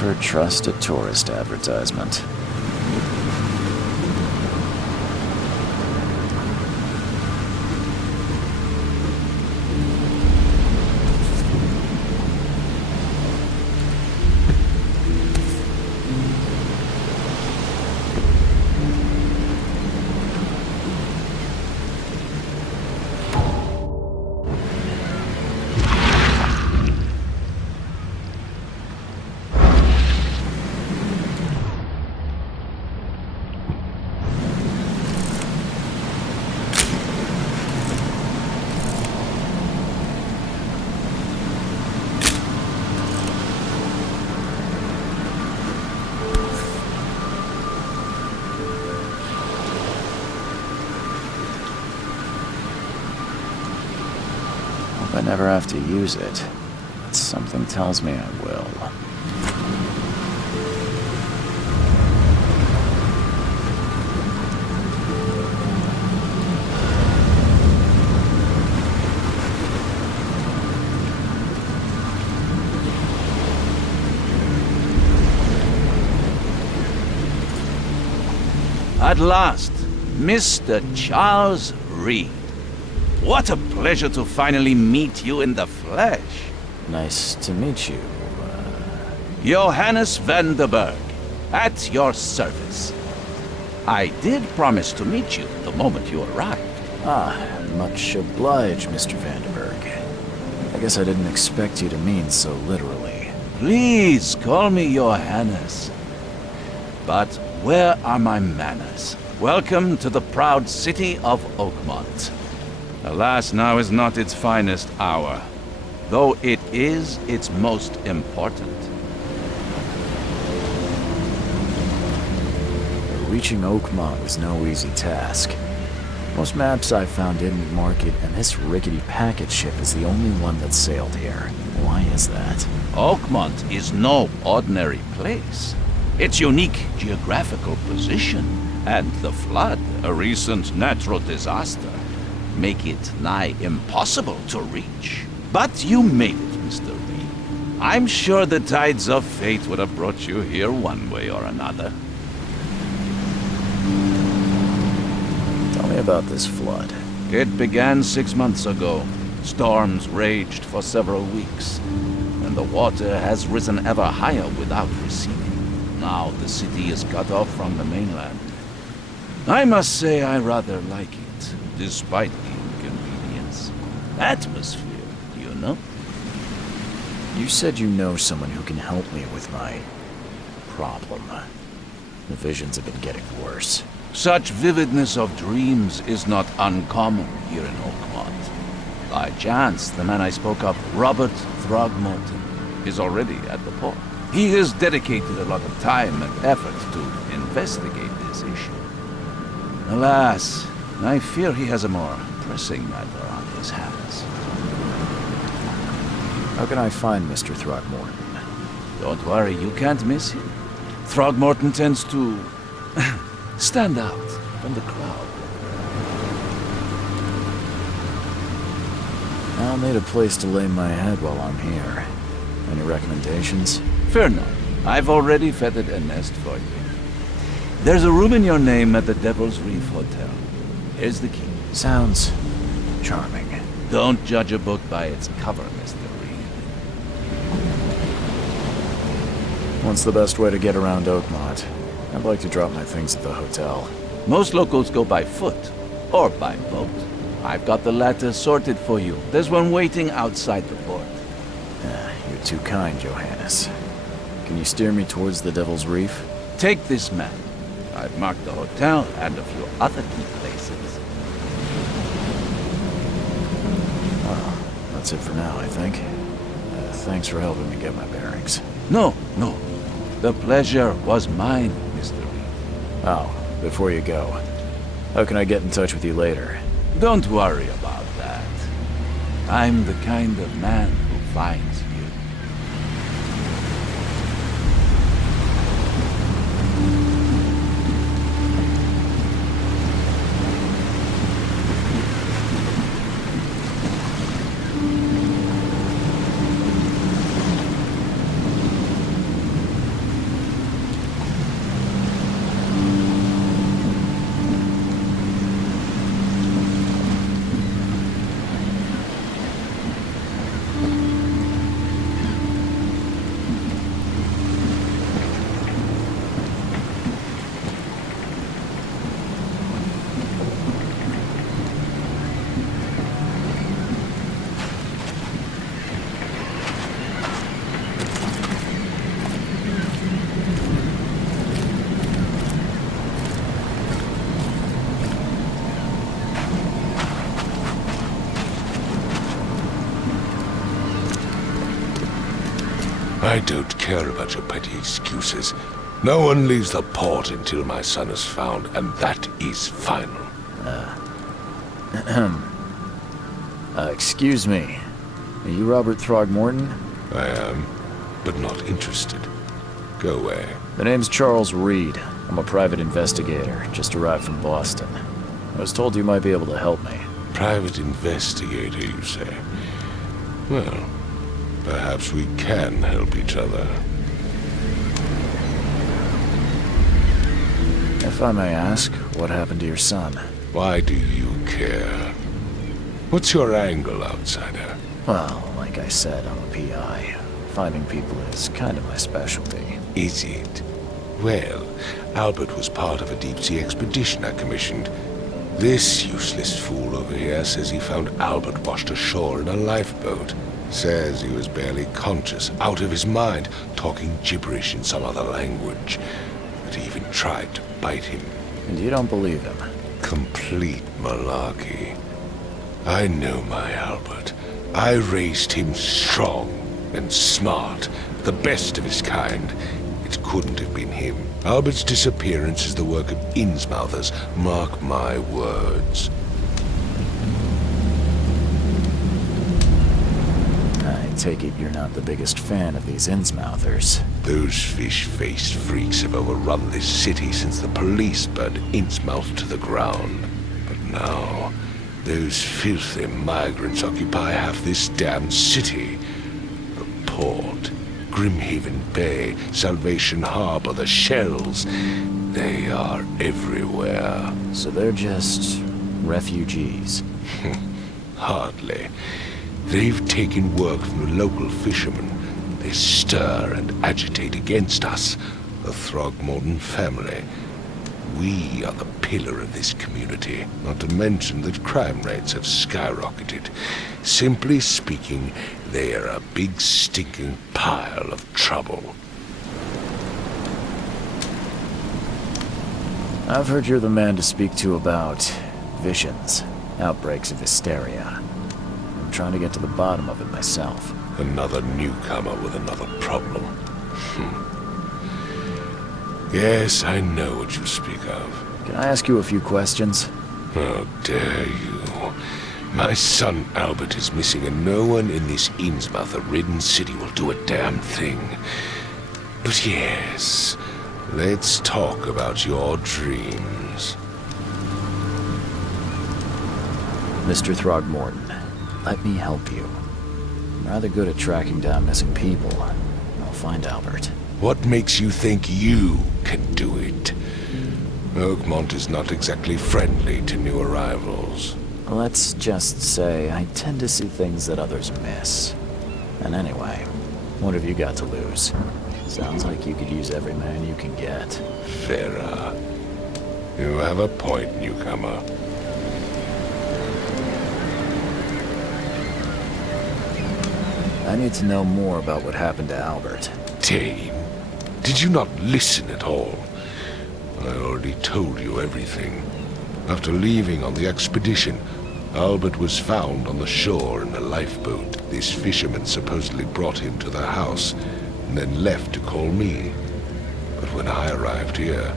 Never trust a tourist advertisement. I never have to use it, but something tells me I will. At last, Mr. Charles Reed. What a pleasure to finally meet you in the flesh. Nice to meet you. Johannes van der Berg, at your service. I did promise to meet you the moment you arrived. Much obliged, Mr. Vandenberg. I guess I didn't expect you to mean so literally. Please call me Johannes. But where are my manners? Welcome to the proud city of Oakmont. Alas, now is not its finest hour, though it is its most important. Reaching Oakmont was no easy task. Most maps I found didn't mark it, and this rickety packet ship is the only one that sailed here. Why is that? Oakmont is no ordinary place. Its unique geographical position and the flood, a recent natural disaster, make it nigh impossible to reach. But you made it, Mr. Reed. I'm sure the tides of fate would have brought you here one way or another. Tell me about this flood. It began 6 months ago. Storms raged for several weeks, and the water has risen ever higher without receding. Now the city is cut off from the mainland. I must say I rather like it, despite the inconvenience. Atmosphere, you know? You said you know someone who can help me with my problem. The visions have been getting worse. Such vividness of dreams is not uncommon here in Oakmont. By chance, the man I spoke of, Robert Throgmorton, is already at the port. He has dedicated a lot of time and effort to investigate this issue. Alas, I fear he has a more pressing matter on his hands. How can I find Mr. Throgmorton? Don't worry, you can't miss him. Throgmorton tends to stand out from the crowd. I'll need a place to lay my head while I'm here. Any recommendations? Fear not. I've already fettered a nest for you. There's a room in your name at the Devil's Reef Hotel. Here's the key. Sounds charming. Don't judge a book by its cover, Mr. Reed. What's the best way to get around Oakmont? I'd like to drop my things at the hotel. Most locals go by foot, or by boat. I've got the latter sorted for you. There's one waiting outside the port. You're too kind, Johannes. Can you steer me towards the Devil's Reef? Take this map. I've marked the hotel and a few other key places. Well, that's it for now, I think. Thanks for helping me get my bearings. No. The pleasure was mine, Mr. Reed. Oh, before you go, how can I get in touch with you later? Don't worry about that. I'm the kind of man who finds you. I don't care about your petty excuses. No one leaves the port until my son is found, and that is final. Excuse me. Are you Robert Throgmorton? I am, but not interested. Go away. The name's Charles Reed. I'm a private investigator, just arrived from Boston. I was told you might be able to help me. Private investigator, you say? Well, perhaps we can help each other. If I may ask, what happened to your son? Why do you care? What's your angle, outsider? Well, like I said, I'm a PI. Finding people is kind of my specialty. Is it? Well, Albert was part of a deep-sea expedition I commissioned. This useless fool over here says he found Albert washed ashore in a lifeboat. Says he was barely conscious, out of his mind, talking gibberish in some other language. That he even tried to bite him. And you don't believe him? Complete malarkey. I know my Albert. I raised him strong and smart, the best of his kind. It couldn't have been him. Albert's disappearance is the work of Innsmouthers, mark my words. I take it you're not the biggest fan of these Innsmouthers. Those fish-faced freaks have overrun this city since the police burned Innsmouth to the ground. But now, those filthy migrants occupy half this damn city. The port, Grimhaven Bay, Salvation Harbor, the shells, they are everywhere. So they're just refugees. Hardly. They've taken work from the local fishermen. They stir and agitate against us, the Throgmorton family. We are the pillar of this community, not to mention that crime rates have skyrocketed. Simply speaking, they are a big stinking pile of trouble. I've heard you're the man to speak to about visions, outbreaks of hysteria. I'm trying to get to the bottom of it myself. Another newcomer with another problem. Yes, I know what you speak of. Can I ask you a few questions? How dare you? My son Albert is missing, and no one in this Innsmouth-ridden city will do a damn thing. But yes, let's talk about your dreams. Mr. Throgmorton, let me help you. I'm rather good at tracking down missing people. I'll find Albert. What makes you think you can do it? Oakmont is not exactly friendly to new arrivals. Let's just say I tend to see things that others miss. And anyway, what have you got to lose? Sounds like you could use every man you can get. Fairer. You have a point, newcomer. I need to know more about what happened to Albert. Dane, did you not listen at all? I already told you everything. After leaving on the expedition, Albert was found on the shore in a lifeboat. This fisherman supposedly brought him to the house, and then left to call me. But when I arrived here,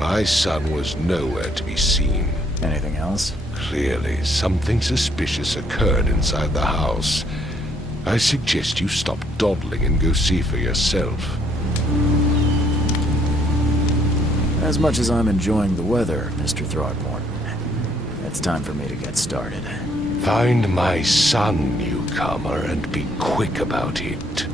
my son was nowhere to be seen. Anything else? Clearly, something suspicious occurred inside the house. I suggest you stop dawdling and go see for yourself. As much as I'm enjoying the weather, Mr. Throgmorton, it's time for me to get started. Find my son, newcomer, and be quick about it.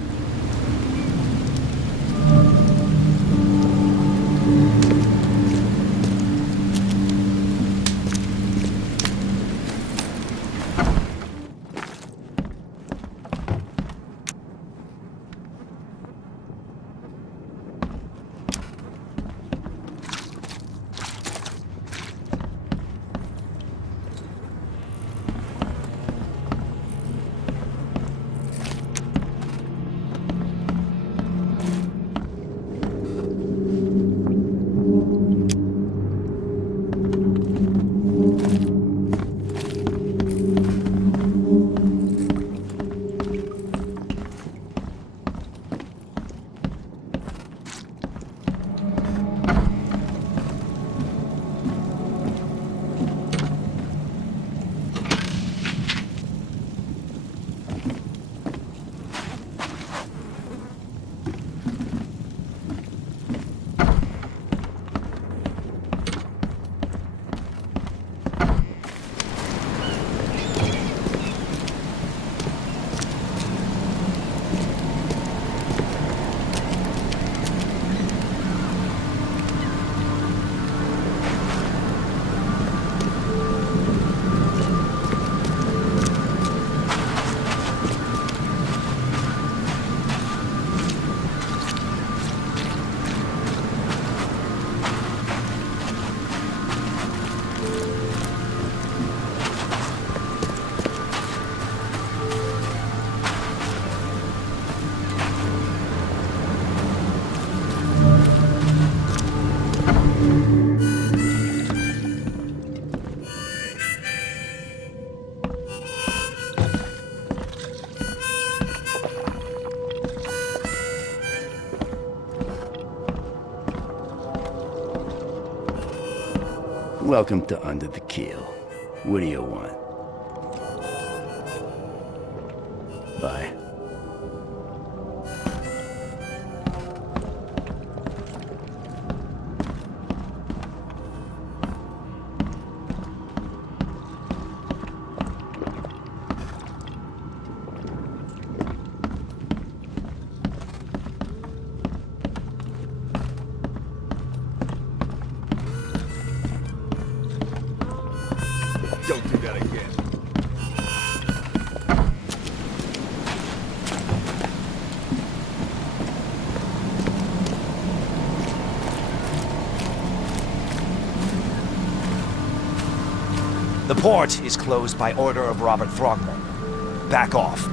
Welcome to Under the Keel. What do you want? Bye. Don't do that again. The port is closed by order of Robert Throgmorton. Back off.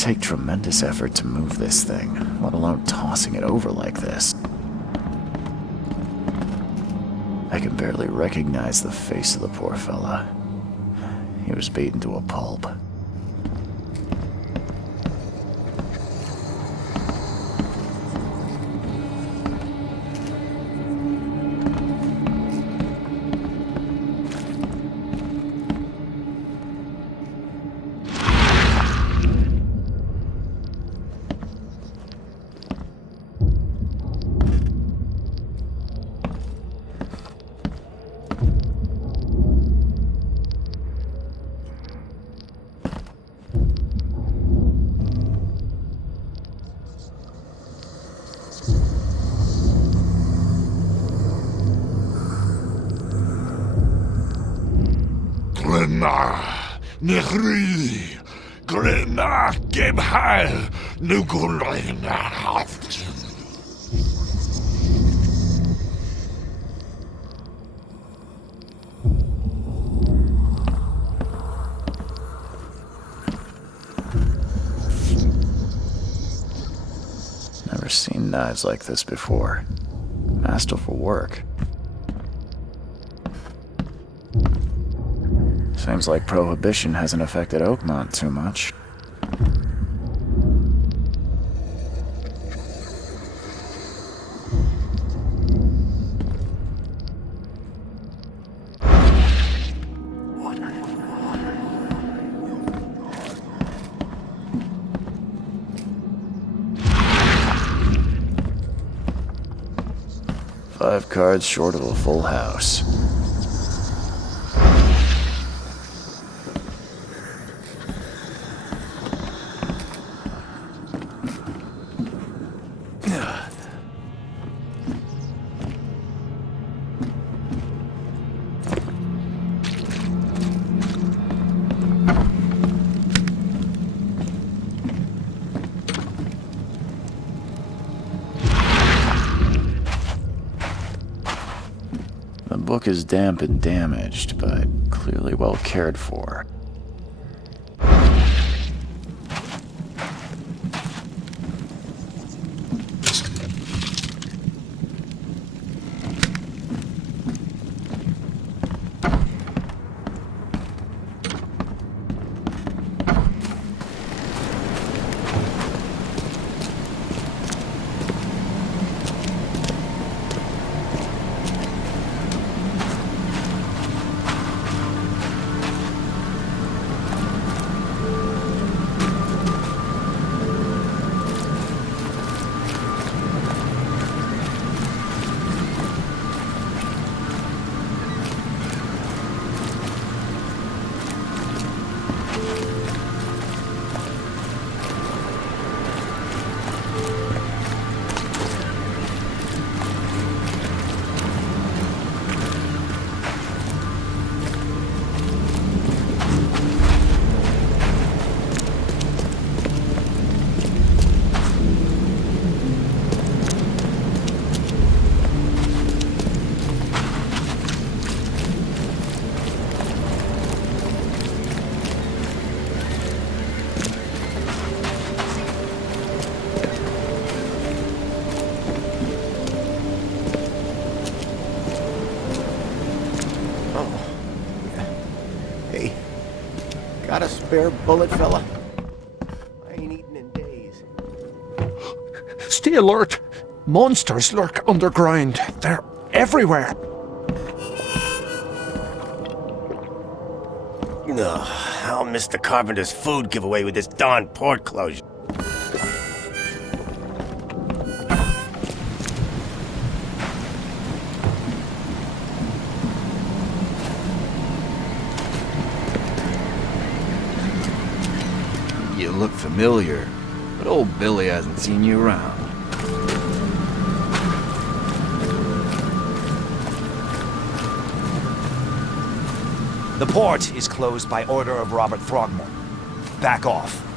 take tremendous effort to move this thing, let alone tossing it over like this. I can barely recognize the face of the poor fella. He was beaten to a pulp. Nechri, Grena, Gebhal, Nukulina. Never seen knives like this before. Masterful work. Seems like Prohibition hasn't affected Oakmont too much. Five cards short of a full house. The book is damp and damaged, but clearly well cared for. Got a spare bullet, fella? I ain't eaten in days. Stay alert! Monsters lurk underground. They're everywhere. Ugh, I'll miss the carpenter's food giveaway with this darn port closure. You look familiar, but old Billy hasn't seen you around. The port is closed by order of Robert Throgmorton. Back off.